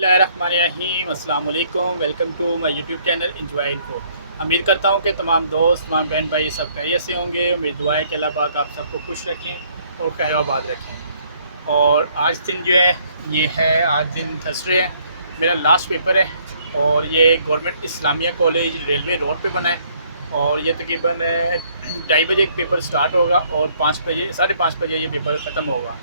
बिस्मिल्लाहिर्रहमानिर्रहीम, अस्सलाम वालेकुम। Welcome to my YouTube channel enjoy इनको। उम्मीद करता हूँ कि तमाम दोस्त, माँ बहन भाई सब खैरियत से होंगे। मेरी दुआ है कि अल्लाह पाक आप सबको खुश रखें और खैर आबाद रखें। और आज दिन जो है ये है, आज दिन थर्सडे है, मेरा लास्ट पेपर है और ये government Islamia college railway road पे बना है। और ये तकरीबन 2:30 बजे पेपर स्टार्ट होगा और 5 बजे 5:30 बजे ये पेपर ख़त्म होगा।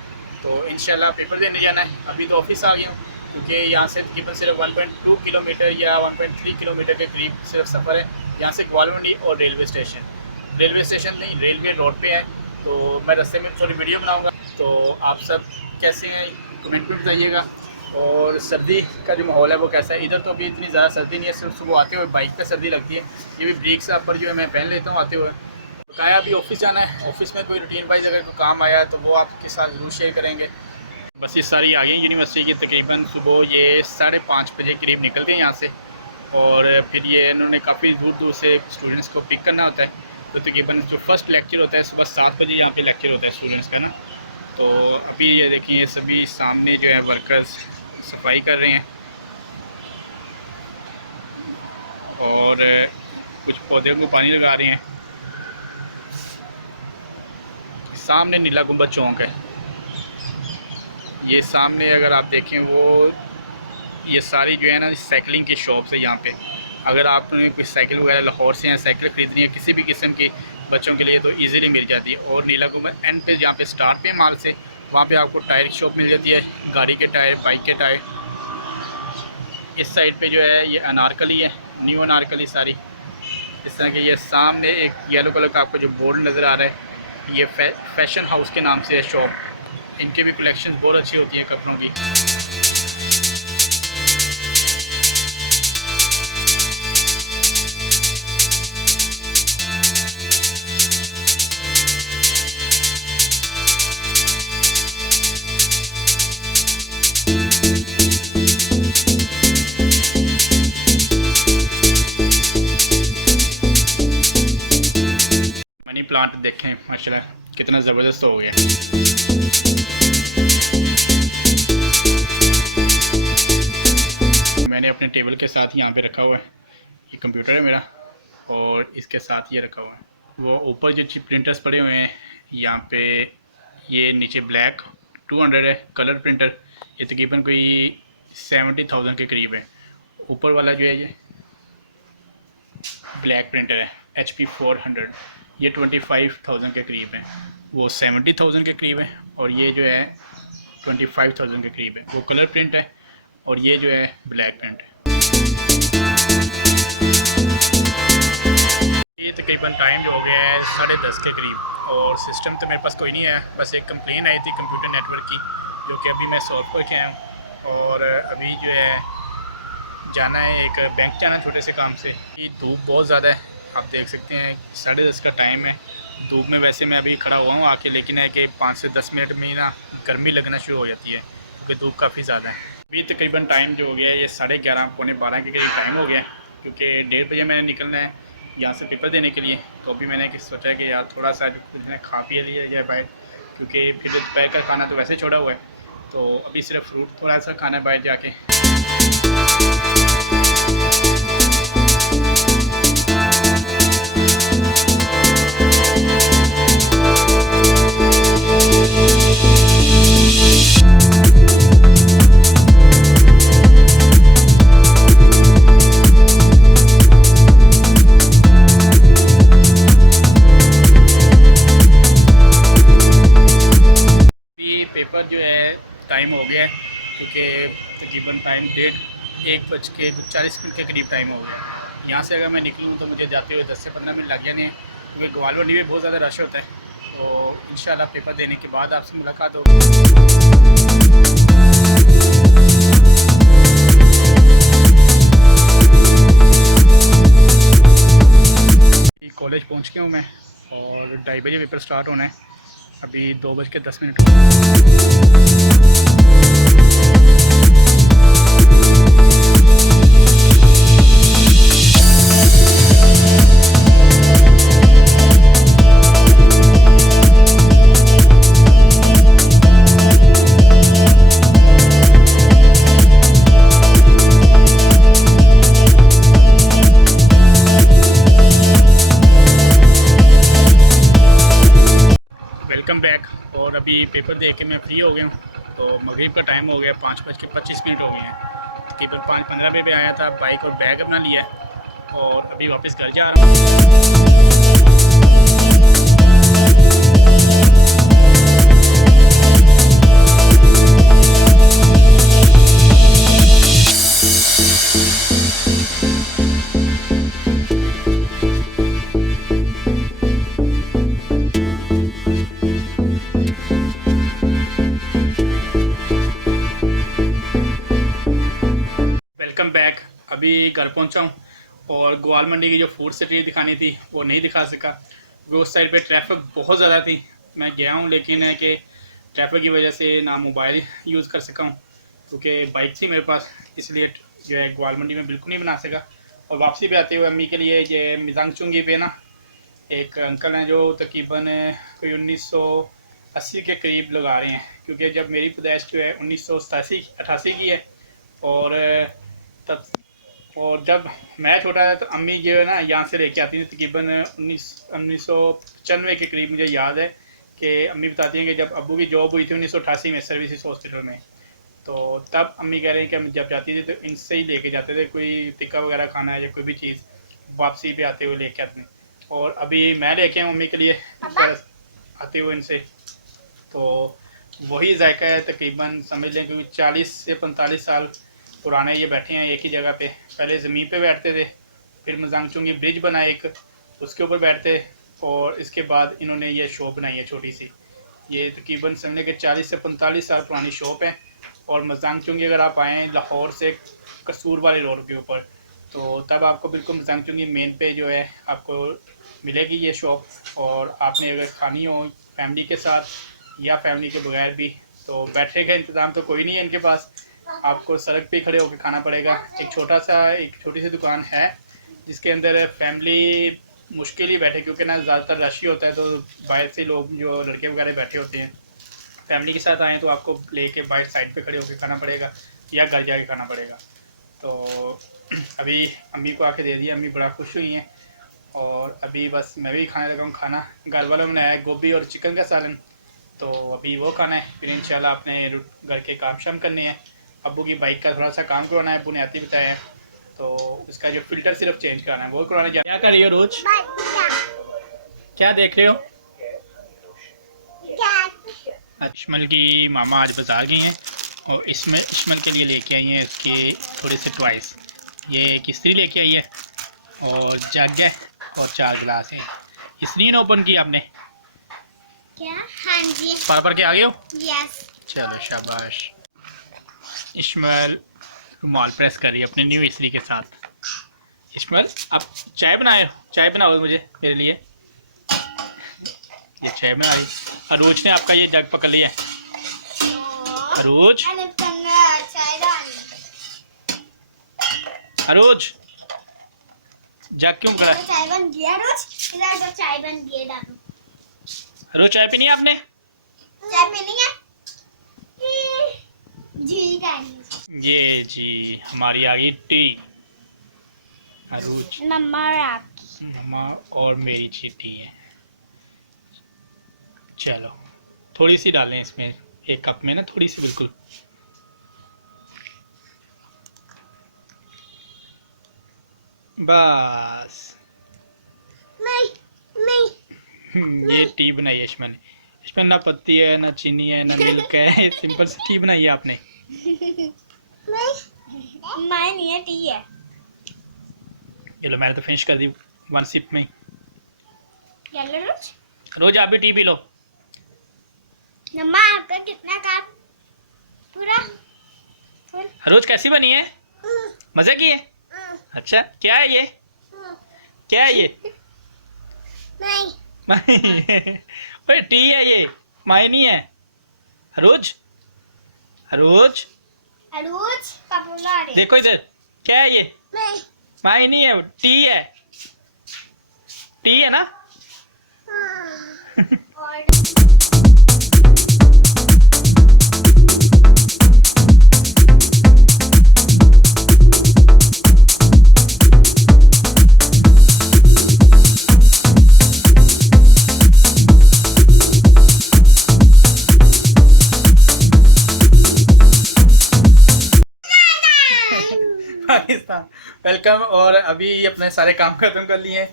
तो इंशाल्लाह पेपर देने जाना है। अभी तो ऑफिस आ गया हूँ क्योंकि यहाँ से तकरीबन सिर्फ 1.2 किलोमीटर या 1.3 किलोमीटर के करीब सिर्फ सफ़र है यहाँ से ग्वालमंडी और रेलवे स्टेशन नहीं, रेलवे रोड पे है। तो मैं रास्ते में थोड़ी वीडियो बनाऊँगा। तो आप सब कैसे हैं कमेंट में बताइएगा। और सर्दी का जो माहौल है वो कैसा है। इधर तो अभी इतनी ज़्यादा सर्दी नहीं है, सिर्फ सुबह आते हुए बाइक पे सर्दी लगती है। ये भी ब्रेक्स पर जो है मैं पहन लेता हूँ आते हुए। बकाया अभी ऑफिस जाना है, ऑफिस में कोई रूटीन वाइज अगर कोई काम आया है तो वो आपके साथ ज़रूर शेयर करेंगे। बस ये सारी आ गई यूनिवर्सिटी की। तकरीबन सुबह ये 5:30 बजे करीब निकलते हैं यहाँ से। और फिर ये इन्होंने काफ़ी दूर दूर से स्टूडेंट्स को पिक करना होता है। तो तकरीबन जो फर्स्ट लेक्चर होता है सुबह 7 बजे यहाँ पे लेक्चर होता है स्टूडेंट्स का ना। तो अभी ये देखिए सभी सामने जो है वर्कर्स सफाई कर रहे हैं और कुछ पौधों को पानी लगा रहे हैं। सामने नीला गुंबद चौक है। ये सामने अगर आप देखें वो ये सारी जो है ना साइकिलिंग की शॉप्स है यहाँ पे। अगर आपने कोई साइकिल वगैरह लाहौर से या साइकिल ख़रीदनी है किसी भी किस्म की बच्चों के लिए तो इजीली मिल जाती है। और नीला गुंबद एंड पे जहाँ पे स्टार्ट पे माल से वहाँ पे आपको टायर की शॉप मिल जाती है, गाड़ी के टायर, बाइक के टायर। इस साइड पे जो है ये अनारकली है, न्यू अनारकली सारी। इस तरह के ये सामने एक येलो कलर का आपको जो बोर्ड नज़र आ रहा है ये फैशन हाउस के नाम से है शॉप। इनके भी कलेक्शन बहुत अच्छी होती है कपड़ों की। मनी प्लांट देखें माशाल्लाह कितना ज़बरदस्त हो गया। मैंने अपने टेबल के साथ यहाँ पे रखा हुआ है, ये कंप्यूटर है मेरा और इसके साथ ये रखा हुआ है। वो ऊपर जो चिप प्रिंटर्स पड़े हुए हैं यहाँ पे, ये नीचे ब्लैक 200 है कलर प्रिंटर। ये तकरीबन कोई 70,000 के करीब है। ऊपर वाला जो है ये ब्लैक प्रिंटर है HP 400, ये 25,000 के करीब है। वो 70,000 के करीब है और ये जो है 25,000 के करीब है। वो कलर प्रिंट है और ये जो है ब्लैक प्रिंट है। ये तकरीबन टाइम जो हो गया है 10:30 के करीब और सिस्टम तो मेरे पास कोई नहीं है। बस एक कंप्लेन आई थी कंप्यूटर नेटवर्क की जो कि अभी मैं सॉल्व करके आया हूँ। और अभी जो है जाना है, एक बैंक जाना है छोटे से काम से। ये धूप बहुत ज़्यादा है, आप देख सकते हैं 10:30 का टाइम है। धूप में वैसे मैं अभी खड़ा हुआ हूँ आके, लेकिन है कि 5 से 10 मिनट में ना गर्मी लगना शुरू हो जाती है क्योंकि धूप काफ़ी ज़्यादा है। अभी तकरीबन टाइम जो हो गया है ये 11:30 पौने 12 के करीब टाइम हो गया है क्योंकि 1:30 बजे मैंने निकलना है यहाँ से पेपर देने के लिए। तो अभी मैंने सोचा कि यार थोड़ा सा कुछ खा पी लिया जाए बाहर, क्योंकि फिर दोपहर का खाना तो वैसे छोड़ा हुआ है। तो अभी सिर्फ फ्रूट थोड़ा सा खाना है बाहर जाके। पेपर जो है टाइम हो गया है क्योंकि तकरीबन टाइम 1:40 के करीब टाइम हो गया। यहाँ से अगर मैं निकलूँ तो मुझे जाते हुए 10 से 15 मिनट लग जाने हैं क्योंकि ग्वालमंडी में बहुत ज़्यादा रश होता है। तो इंशाल्लाह पेपर देने के बाद आपसे मुलाकात होगी। कॉलेज पहुँच गया हूँ मैं और 2:30 बजे पेपर स्टार्ट होना है। अभी 2:10 अभी पेपर दे के मैं फ्री हो गया हूँ। तो मगरिब का टाइम हो गया, 5:25 हो गए हैं। तकरीबन 5:15 पे आया था, बाइक और बैग अपना लिया और अभी वापस घर जा रहा हूँ। Welcome back. अभी घर पहुंचा हूं और ग्वाल मंडी की जो फूड सिटी दिखानी थी वो नहीं दिखा सका क्योंकि उस साइड पे ट्रैफिक बहुत ज़्यादा थी। मैं गया हूं लेकिन है कि ट्रैफिक की वजह से ना मोबाइल यूज़ कर सका हूं क्योंकि बाइक थी मेरे पास, इसलिए जो है ग्वाल मंडी में बिल्कुल नहीं बना सका। और वापसी पे आते हुए अम्मी के लिए ये मिजांग चुंगी पे ना एक अंकल हैं जो तकरीबन कोई 1980 के करीब लगा रहे हैं, क्योंकि जब मेरी पैदाइश जो है 1988 की है और तब और जब मैं छोटा था तो अम्मी जो है ना यहाँ से लेके आती थी। तकरीबन 1995 के करीब मुझे याद है कि अम्मी बताती हैं कि जब अब्बू की जॉब हुई थी 1988 में सर्विसेज हॉस्पिटल में, तो तब अम्मी कह रहे हैं कि हम जब जाती थी तो इनसे ही लेके जाते थे, कोई टिक्का वगैरह खाना है या कोई भी चीज़ वापसी पे आते हुए लेके आते हैं। और अभी मैं लेके आऊँ मम्मी के लिए आते हुए इनसे, तो वही जायका है। तकरीबन समझ लें क्योंकि 40 से 45 साल पुराने ये बैठे हैं एक ही जगह पे। पहले ज़मीन पे बैठते थे, फिर मिजांग चुंगी ब्रिज बना एक, उसके ऊपर बैठते, और इसके बाद इन्होंने ये शॉप बनाई है छोटी सी। ये तकरीबन समझ के 40 से 45 साल पुरानी शॉप है। और मिजांग चुंगी अगर आप आएँ लाहौर से कसूर वाले रोड के ऊपर, तो तब आपको बिल्कुल मिजांग चुंगी मेन पे जो है आपको मिलेगी ये शॉप। और आपने अगर खानी हो फैमिली के साथ या फैमिली के बगैर भी, तो बैठने का इंतज़ाम तो कोई नहीं है इनके पास, आपको सड़क पे खड़े होकर खाना पड़ेगा। एक छोटी सी दुकान है जिसके अंदर फैमिली मुश्किल ही बैठे, क्योंकि ना ज़्यादातर रश ही होता है, तो बाहर से लोग जो लड़के वगैरह बैठे होते हैं फैमिली के साथ आए तो आपको लेके बाहर साइड पे खड़े होकर खाना पड़ेगा या घर जाके खाना पड़ेगा। तो अभी अम्मी को आके दे दिया, अम्मी बड़ा खुश हुई हैं। और अभी बस मैं भी खाने लगा हूँ खाना। घर वालों ने बनाया है गोभी और चिकन का सालन, तो अभी वो खाना है। फिर इंशाल्लाह अपने घर के काम शाम करने हैं। अब्बू की बाइक का थोड़ा सा काम करवाना है, अब्बू ने आती बताया है, तो उसका जो फिल्टर सिर्फ चेंज कराना है वो करवाने जा। क्या कर रही हो रोज? क्या देख रहे हो? इश्मल की मामा आज बाजार गई हैं और इसमें इश्मल के लिए लेके आई हैं इसके थोड़े से टॉयस। ये एक इस्त्री लेके आई है और जग है और 4 गिलास है। इस्त्री ने ओपन की आपने क्या? हाँ जी। पर के आ गए हो? यस। चलो शाबाश। इश्मल रुमाल प्रेस कर रही है अपने न्यू इस्त्री के साथ। इश्मल आप चाय बनाए हो? चाय बनाओ मुझे मेरे लिए। ये चाय बना रही। अरोज ने आपका ये जग पकड़ लिया है। अरोज, अरोज जग क्यों पकड़ा? चाय बन गया रोज। इधर तो चाय बन गई डालो। अरोज चाय पीनी है आपने? चाय पीनी है? जी गाइस। ये जी हमारी आ गई टी। अरोज, मम्मा और आपकी। मम्मा और मेरी टी है। चलो थोड़ी सी डालें इसमें, एक कप में ना थोड़ी सी बिल्कुल। बस नहीं। ये टी बनाई है इश्मल ने। इसमें ना पत्ती है ना चीनी है ना मिल्क है, सिंपल सी टी बनाई है आपने। माय नहीं है, टी है। ये लो मैंने तो फिनिश कर दी 1 सिप में ही। चलो रोज। रोज आप भी टी पी लो। मम्मा आपका कितना कप? पूरा? रोज कैसी बनी है? मजे की है? अच्छा क्या है ये? क्या है ये? नहीं। ओए टी है ये, माई नहीं है। रोज, रोज अरूज पापुला रे। देखो इधर, क्या है ये? नहीं। माई नहीं है, टी है। टी है ना? और पाकिस्तान वेलकम। और अभी अपने सारे काम खत्म कर लिए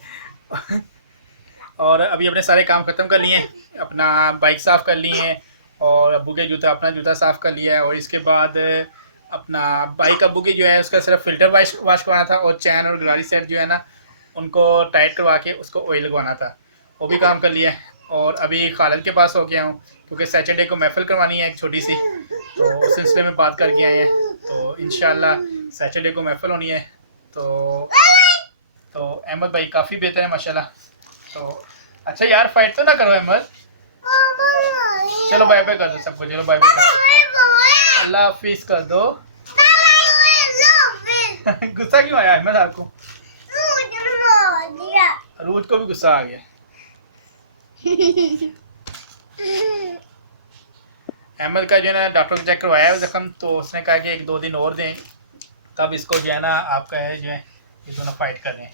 और अभी अपने सारे काम खत्म कर लिए, अपना बाइक साफ़ कर लिए हैं और अब्बू के जूता अपना जूता साफ़ कर लिया है। और इसके बाद अपना बाइक अब्बू की जो है उसका सिर्फ फ़िल्टर वाश करवाना था और चैन और गाड़ी सेट जो है ना उनको टाइट करवा के उसको ऑयल लगवाना था, वो भी काम कर लिया है। और अभी खालिद के पास हो गया हूँ क्योंकि सैटरडे को महफिल करवानी है एक छोटी सी, तो उस सिलसिले में बात करके आए हैं। तो इंशाल्लाह सैटरडे को महफिल होनी है। तो अहमद भाई काफ़ी बेहतर है माशाल्लाह। तो अच्छा यार फाइट तो ना करो अहमद, चलो बाय बाय कर दो सबको, चलो बाय बाय कर, अल्लाह हाफिज कर दो। गुस्सा क्यों आया अहमद आपको? रूज को भी गुस्सा आ गया। अहमद का जो है ना डॉक्टर को चेक करवाया है जख्म, तो उसने कहा कि 1-2 दिन और दें, तब इसको जो है ना आपका है जो है ये दोनों फाइट कर रहे हैं।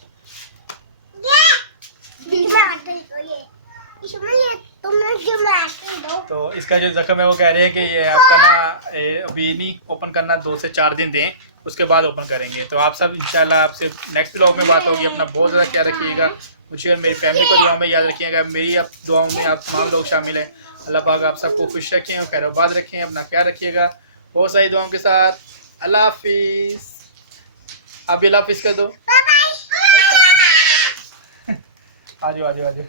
तो इसका जो जख्म है वो कह रहे हैं कि ये आपका ना अभी नहीं ओपन करना, 2 से 4 दिन दें, उसके बाद ओपन करेंगे। तो आप सब इंशाल्लाह आपसे नेक्स्ट ब्लॉग में बात होगी। अपना बहुत ज़्यादा ख्याल रखिएगा, मुझे और मेरी फैमिली को दुआ में याद रखिएगा। मेरी आप दुआओं में आप तमाम लोग शामिल हैं। अल्लाह पाक आप सबको खुश रखें और खैराबाद रखें, अपना ख्याल रखिएगा बहुत सारी दुआओं के साथ। अल्लाह हाफिज़। आप भी अल्लाह हाफिज़ कर दो। आ जाओ आ जाओ आ जाओ।